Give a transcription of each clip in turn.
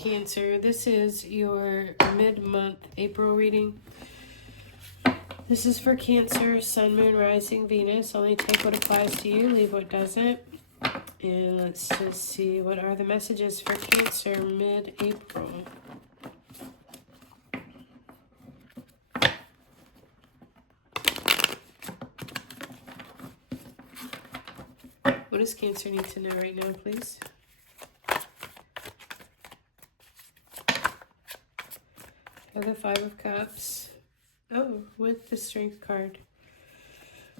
Cancer, this is your mid-month April reading. This is for Cancer, Sun, Moon, Rising, Venus. Only take what applies to you, leave what doesn't. And let's just see, what are the messages for Cancer mid-April? What does Cancer need to know right now, please? Have the Five of Cups. Oh, with the Strength card.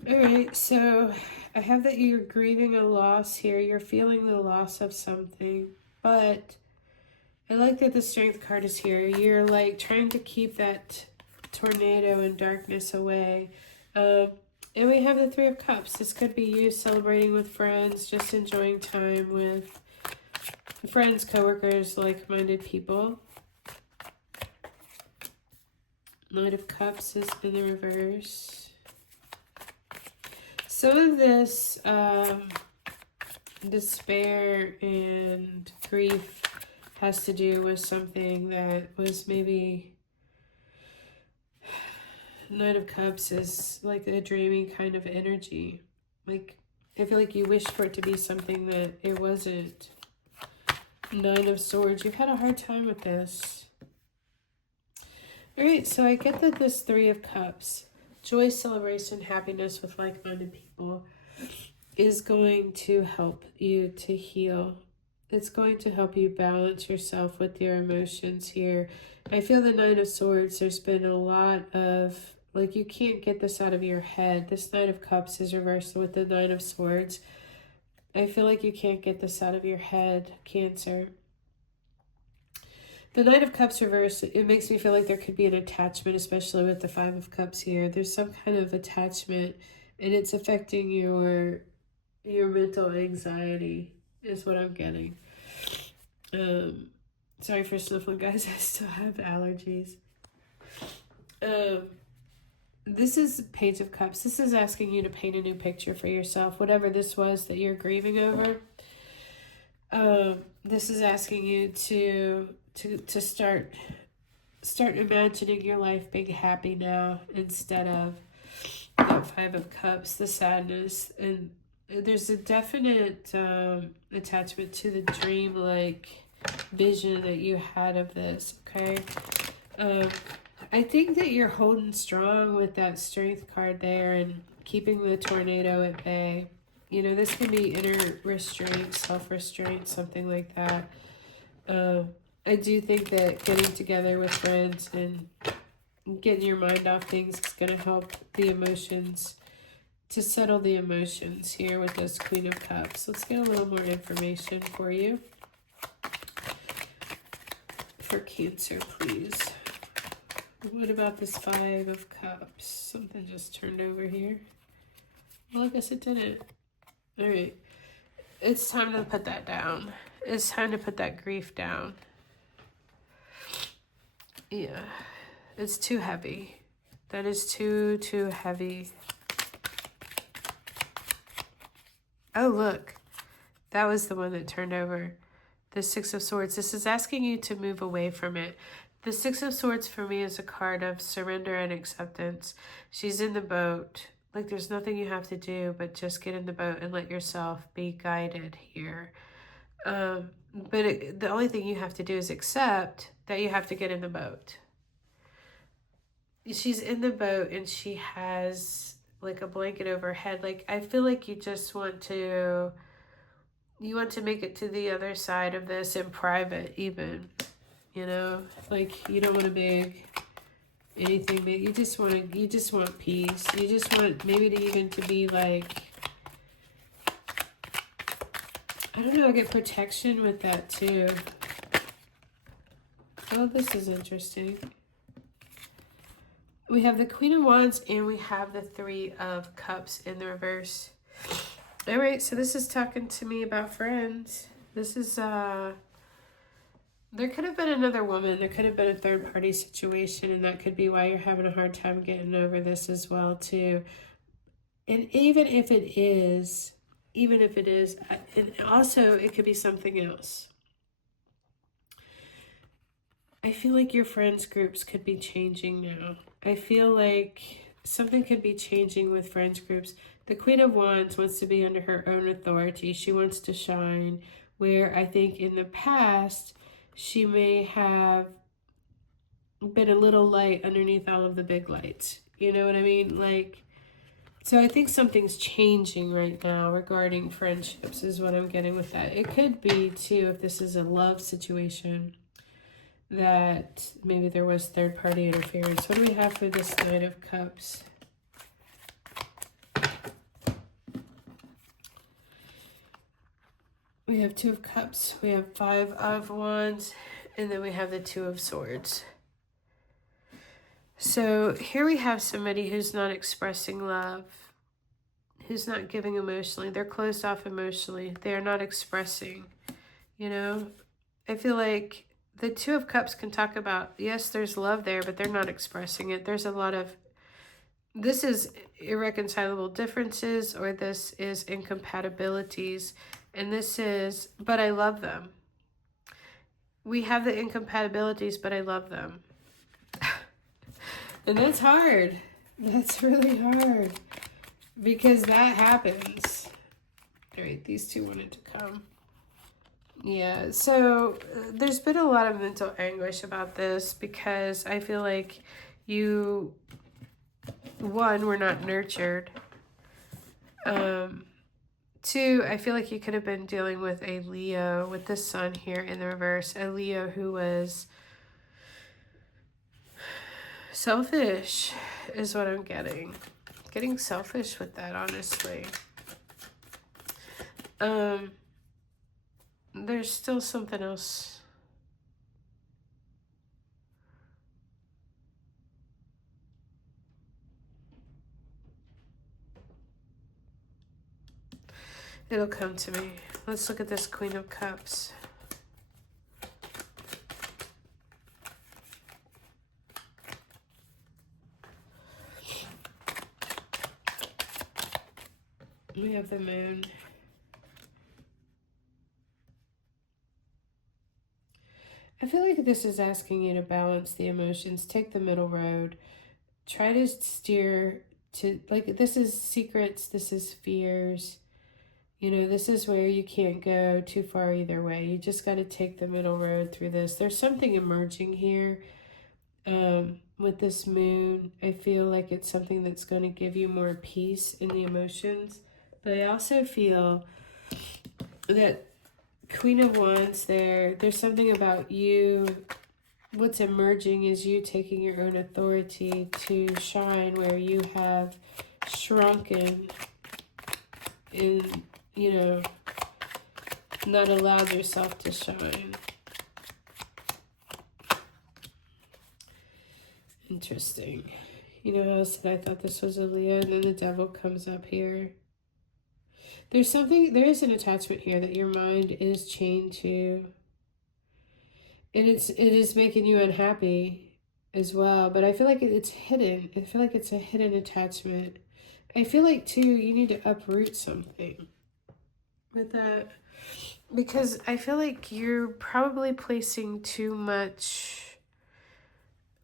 Alright, so I have that you're grieving a loss here. You're feeling the loss of something. But I like that the Strength card is here. You're like trying to keep that tornado and darkness away. And we have the Three of Cups. This could be you celebrating with friends, just enjoying time with friends, coworkers, like-minded people. Knight of Cups is in the reverse. Some of this despair and grief has to do with something that was maybe... Knight of Cups is like a dreaming kind of energy. Like, I feel like you wished for it to be something that it wasn't. Nine of Swords. You've had a hard time with this. Alright, so I get that this Three of Cups, joy, celebration, happiness with like-minded people, is going to help you to heal. It's going to help you balance yourself with your emotions here. I feel the Nine of Swords, there's been a lot of, like, you can't get this out of your head. This Nine of Cups is reversed with the Nine of Swords. I feel like you can't get this out of your head, Cancer. The Knight of Cups reversed, it makes me feel like there could be an attachment, especially with the Five of Cups here. There's some kind of attachment, and it's affecting your mental anxiety, is what I'm getting. Sorry for sniffling, guys. I still have allergies. This is Page of Cups. This is asking you to paint a new picture for yourself, whatever this was that you're grieving over. This is asking you to start imagining your life being happy now instead of that Five of Cups, the sadness. And there's a definite attachment to the dream-like vision that you had of this, okay? I think that you're holding strong with that Strength card there and keeping the tornado at bay. You know, this can be inner restraint, self-restraint, something like that. I do think that getting together with friends and getting your mind off things is going to help the emotions, to settle the emotions here with this Queen of Cups. Let's get a little more information for you. For Cancer, please. What about this Five of Cups? Something just turned over here. Well, I guess it didn't. All right. It's time to put that down. It's time to put that grief down. Yeah. It's too heavy. That is too heavy. Oh, look. That was the one that turned over. The Six of Swords. This is asking you to move away from it. The Six of Swords for me is a card of surrender and acceptance. She's in the boat. Like, there's nothing you have to do but just get in the boat and let yourself be guided here. The only thing you have to do is accept that you have to get in the boat. She's in the boat and she has like a blanket over her head. Like, I feel like you just want to... You want to make it to the other side of this in private, even. You know, like, you don't want to make anything big. You just want peace. You just want maybe to even to be like, I don't know, I get protection with that too. Oh, this is interesting. We have the Queen of Wands and we have the Three of Cups in the reverse. All right, so this is talking to me about friends. This is, there could have been another woman. There could have been a third-party situation, and that could be why you're having a hard time getting over this as well, too. And even if it is, and also it could be something else. I feel like your friends groups could be changing now. I feel like something could be changing with friends groups. The Queen of Wands wants to be under her own authority. She wants to shine, where I think in the past she may have been a little light underneath all of the big lights. You know what I mean? Like, so I think something's changing right now regarding friendships is what I'm getting with that. It could be too, if this is a love situation, that maybe there was third party interference. What do we have for this Knight of Cups? We have Two of Cups, we have Five of Wands, and then we have the Two of Swords. So here we have somebody who's not expressing love, who's not giving emotionally. They're closed off emotionally. They're not expressing, you know. I feel like the Two of Cups can talk about, yes, there's love there, but they're not expressing it. There's a lot of, this is irreconcilable differences, or this is incompatibilities. And this is, but I love them. We have the incompatibilities, but I love them. And that's hard. That's really hard. Because that happens. All right, these two wanted to come. Yeah, so there's been a lot of mental anguish about this, because I feel like you, one, were not nurtured. Two, I feel like you could have been dealing with a Leo with the Sun here in the reverse. A Leo who was selfish is what I'm getting. Getting selfish with that, honestly. There's still something else. It'll come to me. Let's look at this Queen of Cups. We have the Moon. I feel like this is asking you to balance the emotions. Take the middle road. Try to steer to, like, this is secrets. This is fears. You know, this is where you can't go too far either way. You just got to take the middle road through this. There's something emerging here with this Moon. I feel like it's something that's going to give you more peace in the emotions. But I also feel that Queen of Wands there's something about you. What's emerging is you taking your own authority to shine, where you have shrunken and, you know, not allowed yourself to shine. Interesting. You know how I said I thought this was a Leo, and then the Devil comes up here. There is an attachment here that your mind is chained to. And it is making you unhappy as well. But I feel like it's hidden. I feel like it's a hidden attachment. I feel like, too, you need to uproot something with that. Because I feel like you're probably placing too much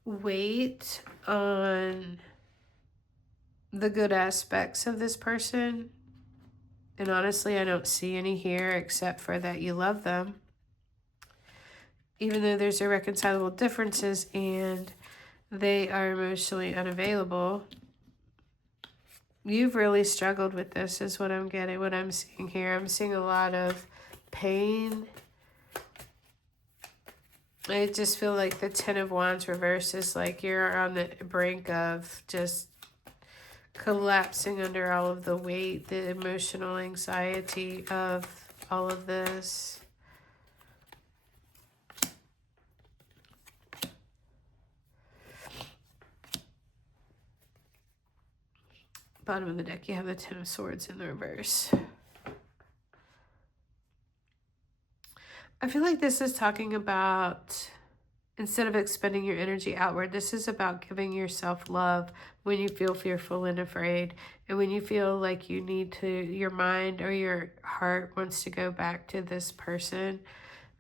weight on the good aspects of this person. And honestly, I don't see any here except for that you love them. Even though there's irreconcilable differences and they are emotionally unavailable, you've really struggled with this is what I'm getting, what I'm seeing here. I'm seeing a lot of pain. I just feel like the Ten of Wands reverse is like you're on the brink of just collapsing under all of the weight, the emotional anxiety of all of this. Bottom of the deck, you have the Ten of Swords in the reverse. I feel like this is talking about, instead of expending your energy outward, this is about giving yourself love when you feel fearful and afraid. And when you feel like you need to, your mind or your heart wants to go back to this person.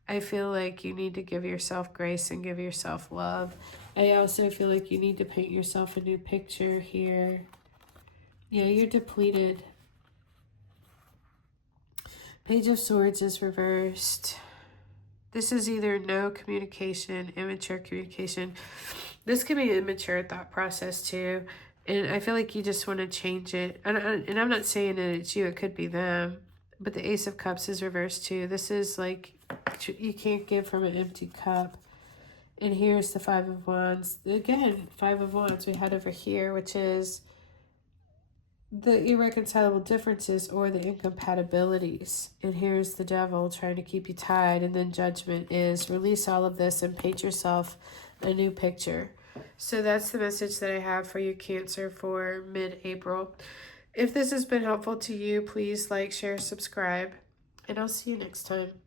I feel like you need to give yourself grace and give yourself love. I also feel like you need to paint yourself a new picture here. Yeah, you're depleted. Page of Swords is reversed. This is either no communication, immature communication. This could be an immature thought process too. And I feel like you just want to change it. And I'm not saying that it's you, it could be them. But the Ace of Cups is reversed too. This is like, you can't give from an empty cup. And here's the Five of Wands. Again, Five of Wands we had over here, which is the irreconcilable differences or the incompatibilities. And here's the Devil trying to keep you tied. And then Judgment is release all of this and paint yourself a new picture. So that's the message that I have for you, Cancer, for mid-April. If this has been helpful to you, please like, share, subscribe, and I'll see you next time.